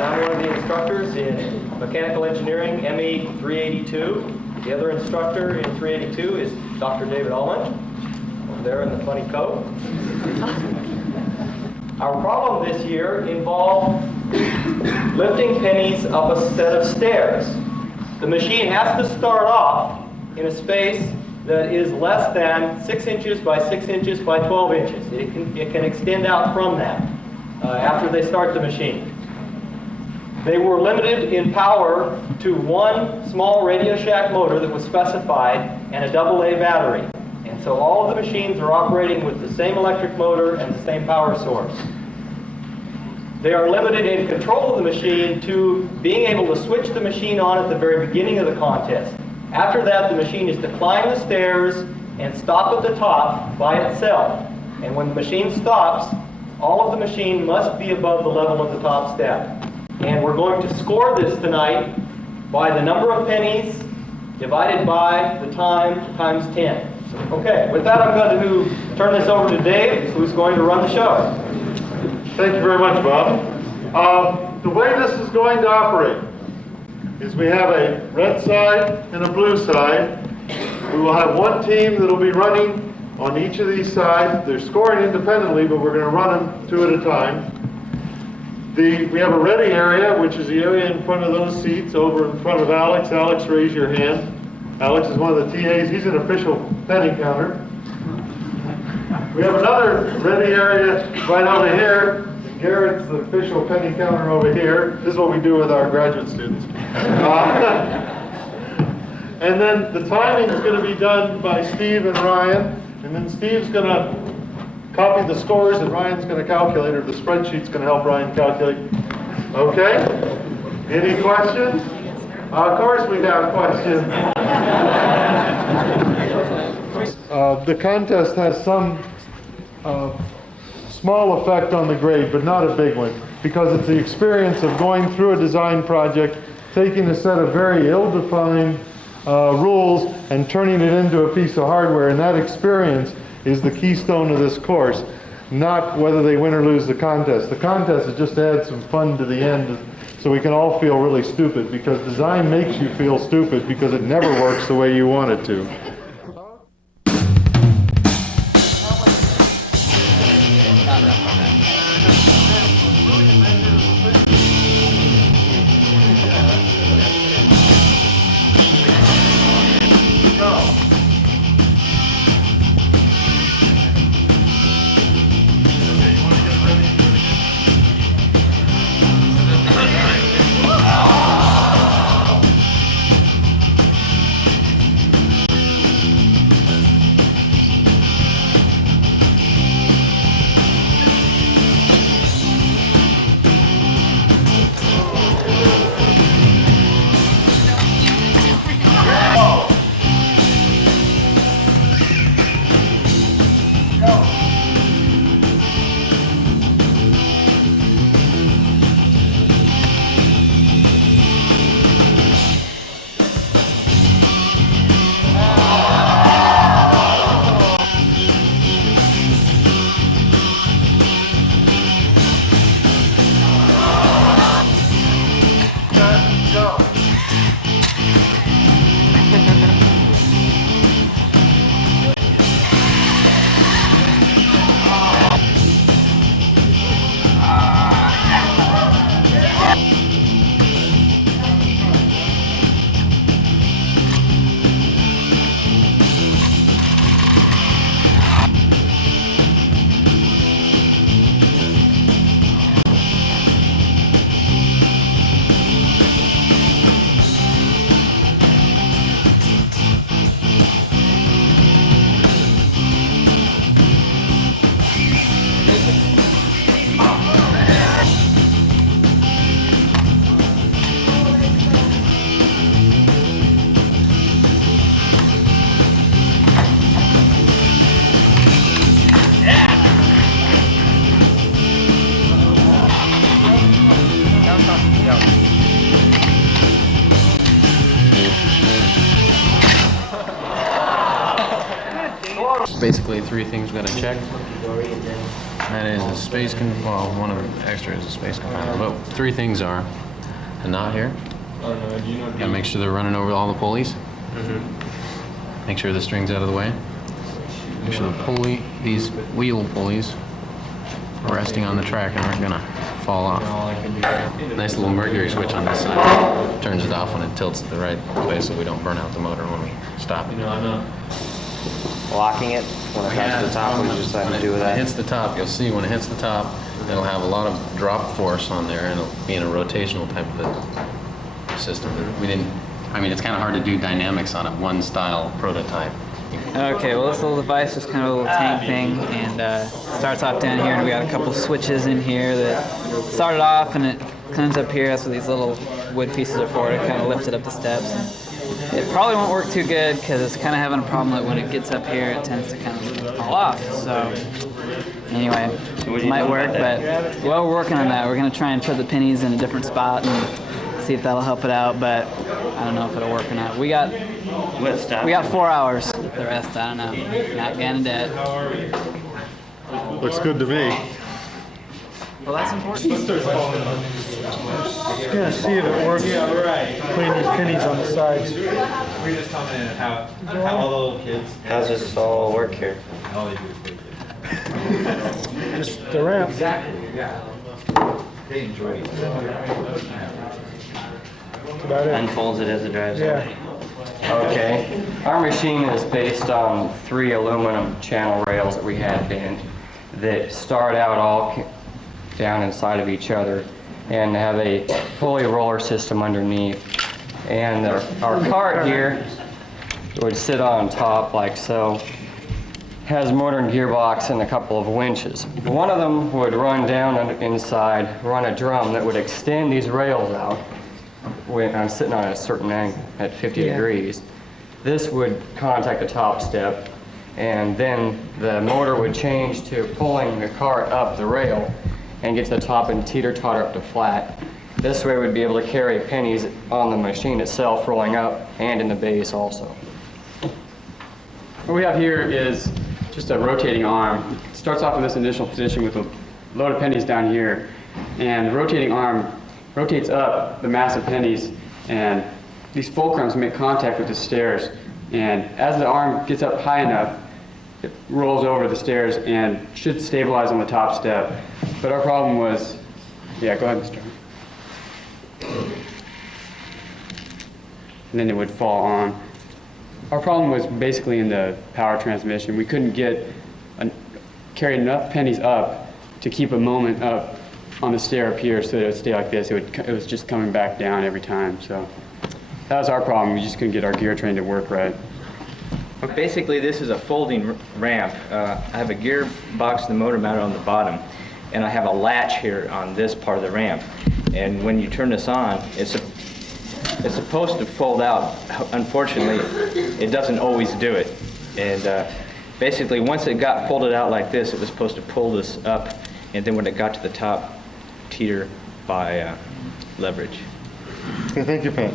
and I'm one of the instructors in Mechanical Engineering ME382. The other instructor in 382 is Dr. David Allman, over there in the funny coat. Our problem this year involved lifting pennies up a set of stairs. The machine has to start off in a space that is less than 6 inches by 6 inches by 12 inches. It can extend out from that after they start the machine. They were limited in power to one small Radio Shack motor that was specified and a AA battery. And so all of the machines are operating with the same electric motor and the same power source. They are limited in control of the machine to being able to switch the machine on at the very beginning of the contest. After that, the machine is to climb the stairs and stop at the top by itself. And when the machine stops, all of the machine must be above the level of the top step. And we're going to score this tonight by the number of pennies divided by the time times 10. Okay, with that I'm going to turn this over to Dave, who's going to run the show. Thank you very much, Bob. The way this is going to operate is we have a red side and a blue side. We will have one team that will be running on each of these sides. They're scoring independently, but we're going to run them two at a time. We have a ready area, which is the area in front of those seats over in front of Alex. Alex, raise your hand. Alex is one of the TAs. He's an official penny counter. We have another ready area right over here. Garrett's the official penny counter over here. This is what we do with our graduate students. And then the timing is going to be done by Steve and Ryan. And then Steve's going to copy the scores and Ryan's going to calculate, or the spreadsheet's going to help Ryan calculate. Okay? Any questions? Of course we have questions. The contest has some small effect on the grade, but not a big one, because it's the experience of going through a design project, taking a set of very ill-defined rules and turning it into a piece of hardware, and that experience is the keystone of this course, not whether they win or lose the contest. The contest is just to add some fun to the end so we can all feel really stupid, because design makes you feel stupid because it never works the way you want it to. Basically, three things we're going to check. That is a space, well, one of the extra is a space component, but 3 things are a knot here. Gotta make sure they're running over all the pulleys. Make sure the string's out of the way. Make sure the pulley, these wheel pulleys, are resting on the track and aren't gonna fall off. Nice little mercury switch on this side. Turns it off when it tilts the right way so we don't burn out the motor when we stop it. Locking it when it touches the top, what do you decide to do with When it that? hits the top, you'll see when it hits the top, it'll have a lot of drop force on there and it'll be in a rotational type of a system. We didn't, I mean, it's kind of hard to do dynamics on a one style prototype. Okay, well this little device is kind of a little tank thing, and starts off down here, and we got a couple switches in here that started off, and it comes up here. That's what these little wood pieces are for, to kind of lift it up the steps. And it probably won't work too good because it's kind of having a problem that when it gets up here, it tends to kind of fall off. So anyway, it might work, but well, we're working on that. We're gonna try and put the pennies in a different spot and see if that'll help it out, but I don't know if it'll work or not. We got 4 hours. The rest, I don't know. Not getting dead. Looks good to me. Well, that's important. Just gonna see if it works. Yeah, right. Putting these pennies on the sides. We're just coming in and how all the little kids. How's this all work here? All they do is play kids. Just the ramp. Exactly, yeah. They enjoy it. About it. Unfolds it as it drives Yeah. away. Okay. Our machine is based on 3 aluminum channel rails that we had bent that start out all down inside of each other and have a pulley roller system underneath. And our cart here would sit on top like so. Has motor and gearbox and a couple of winches. One of them would run down inside, run a drum that would extend these rails out when I'm sitting on a certain angle at 50 degrees. This would contact the top step, and then the motor would change to pulling the cart up the rail and get to the top and teeter-totter up to flat. This way we'd be able to carry pennies on the machine itself rolling up and in the base also. What we have here is just a rotating arm. It starts off in this initial position with a load of pennies down here, and the rotating arm rotates up the mass of pennies, and these fulcrums make contact with the stairs, and as the arm gets up high enough, it rolls over the stairs and should stabilize on the top step. But our problem was, yeah, go ahead, Mr. And then it would fall on. Our problem was basically in the power transmission. We couldn't carry enough pennies up to keep a moment up on the stair up here so that it would stay like this. It was just coming back down every time. So that was our problem. We just couldn't get our gear train to work right. Basically, this is a folding ramp. I have a gearbox and the motor mounted on the bottom, and I have a latch here on this part of the ramp. And when you turn this on, it's supposed to fold out. Unfortunately, it doesn't always do it. And basically, once it got folded out like this, it was supposed to pull this up, and then when it got to the top, teeter by leverage. Okay, thank you, Pat.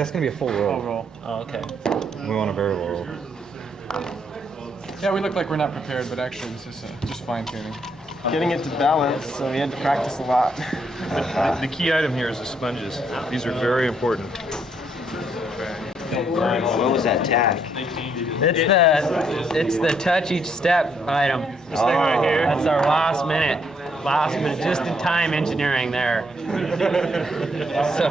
That's gonna be a full roll. Full roll. Oh, okay. We want a variable roll. Yeah, we look like we're not prepared, but actually this is just fine tuning. Getting it to balance, so we had to practice a lot. The key item here is the sponges. These are very important. What was that tag? It's the touch each step item. This thing right here. That's our last minute, just in time engineering there. So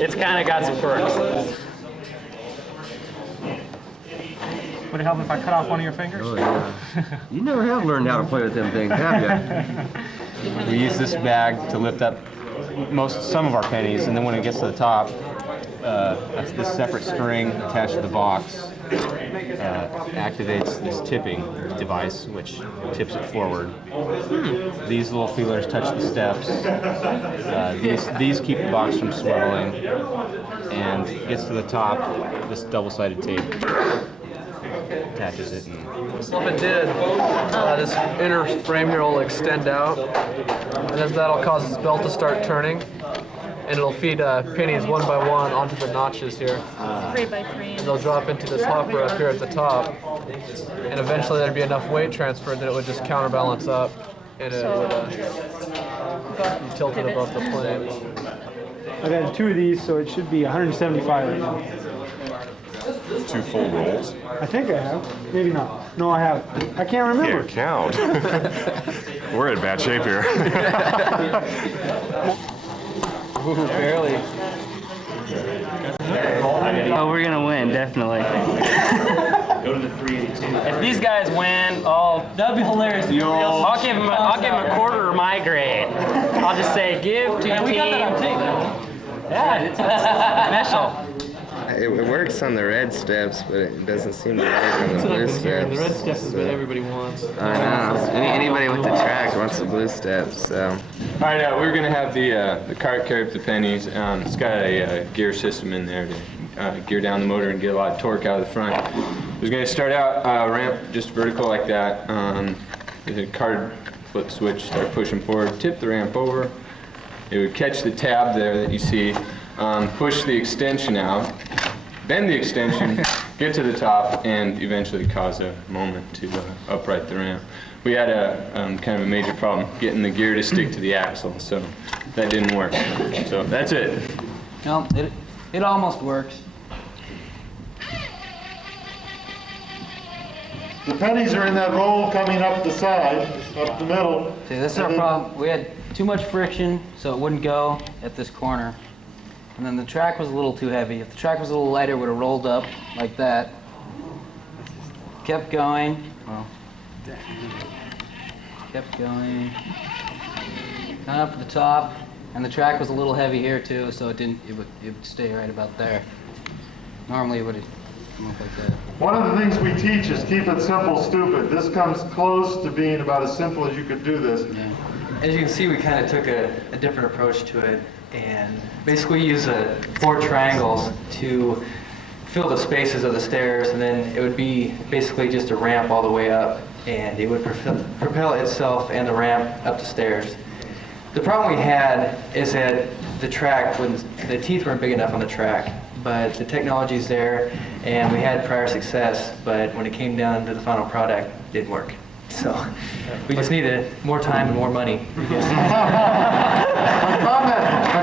it's kind of got some perks. Would it help if I cut off one of your fingers? Oh, yeah. You never have learned how to play with them things, have you? We use this bag to lift up some of our pennies, and then when it gets to the top, this separate string attached to the box activates this tipping device, which tips it forward. These little feelers touch the steps. These keep the box from swiveling, and it gets to the top. This double-sided tape attaches it. So if it did, this inner frame here will extend out, and as that'll cause this belt to start turning, and it'll feed pennies one by one onto the notches here. 3 by 3. And they'll drop into this hopper up here at the top, and eventually there'd be enough weight transfer that it would just counterbalance up, and it would be tilted above the plane. I've had 2 of these, so it should be 175 right now. 2 full rolls? I think I have. Maybe not. No, I have. I can't remember. Can't count. We're in bad shape here. Ooh, barely. Oh, we're gonna win, definitely. Go to the 382. If these guys win, that'd be hilarious. I'll give them a quarter of my grade. I'll just say, give to your team. We got that on tape. Yeah, it's special. It works on the red steps, but it doesn't seem to work on the blue steps. The red steps is what everybody wants. I know. Anybody with the track wants the blue steps, so. All right, we're going to have the cart carry up the pennies. It's got a gear system in there to gear down the motor and get a lot of torque out of the front. It's going to start out ramp just vertical like that. The cart flip switch, start pushing forward, tip the ramp over. It would catch the tab there that you see, push the extension out, bend the extension, get to the top, and eventually cause a moment to upright the ramp. We had a kind of a major problem getting the gear to stick to the axle, so that didn't work. So that's it. No, it almost works. The pennies are in that roll coming up the side, up the middle. See, this is our problem. We had too much friction, so it wouldn't go at this corner. And then the track was a little too heavy. If the track was a little lighter, it would have rolled up like that. Kept going. Well, kept going. Got up to the top, and the track was a little heavy here too, so it would stay right about there. Normally it would come up like that. One of the things we teach is keep it simple, stupid. This comes close to being about as simple as you could do this. Yeah. As you can see, we kind of took a different approach to it, and basically use 4 triangles to fill the spaces of the stairs, and then it would be basically just a ramp all the way up, and it would propel itself and the ramp up the stairs. The problem we had is that the track, the teeth weren't big enough on the track, but the technology's there, and we had prior success, but when it came down to the final product, it didn't work. So we just needed more time and more money. A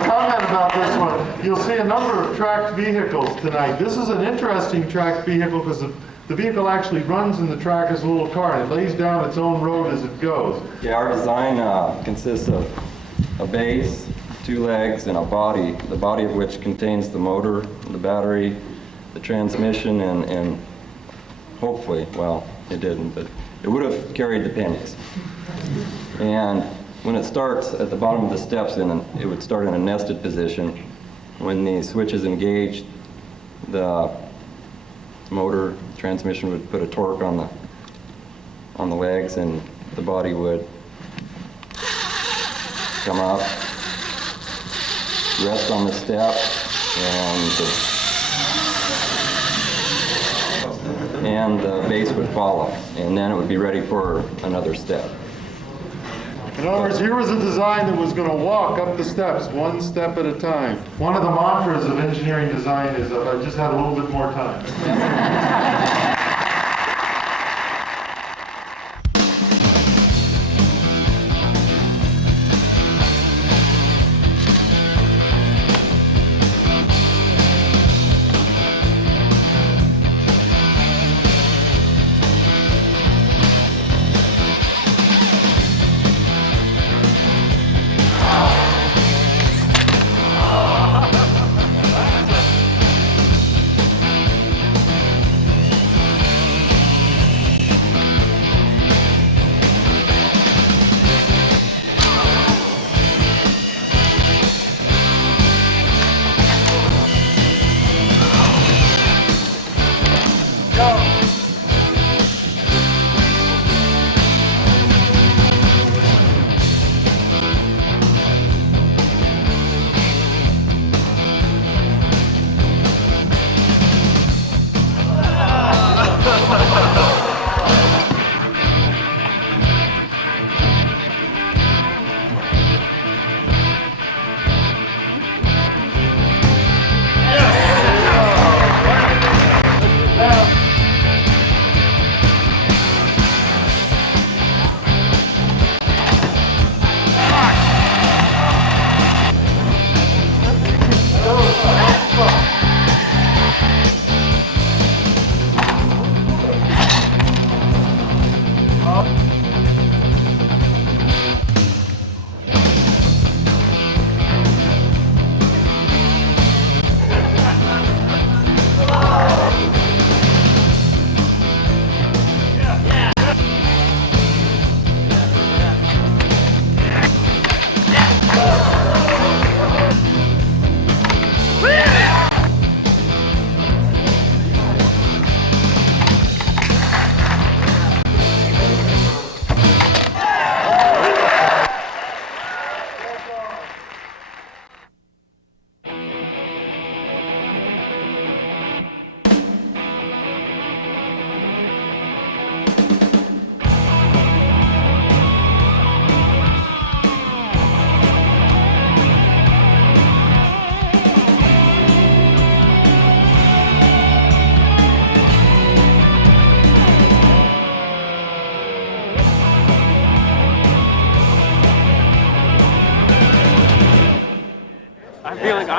comment about this one. You'll see a number of tracked vehicles tonight. This is an interesting tracked vehicle because the vehicle actually runs in the track as a little car, and it lays down its own road as it goes. Yeah, our design consists of a base, 2 legs, and a body, the body of which contains the motor, the battery, the transmission, and hopefully, well, it didn't, but it would have carried the pennies. And when it starts at the bottom of the steps, it would start in a nested position. When the switch is engaged, the motor transmission would put a torque on the legs, and the body would come up, rest on the step, and the base would follow, and then it would be ready for another step. In other words, here was a design that was going to walk up the steps, one step at a time. One of the mantras of engineering design is, if I just had a little bit more time.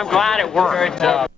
I'm glad it worked.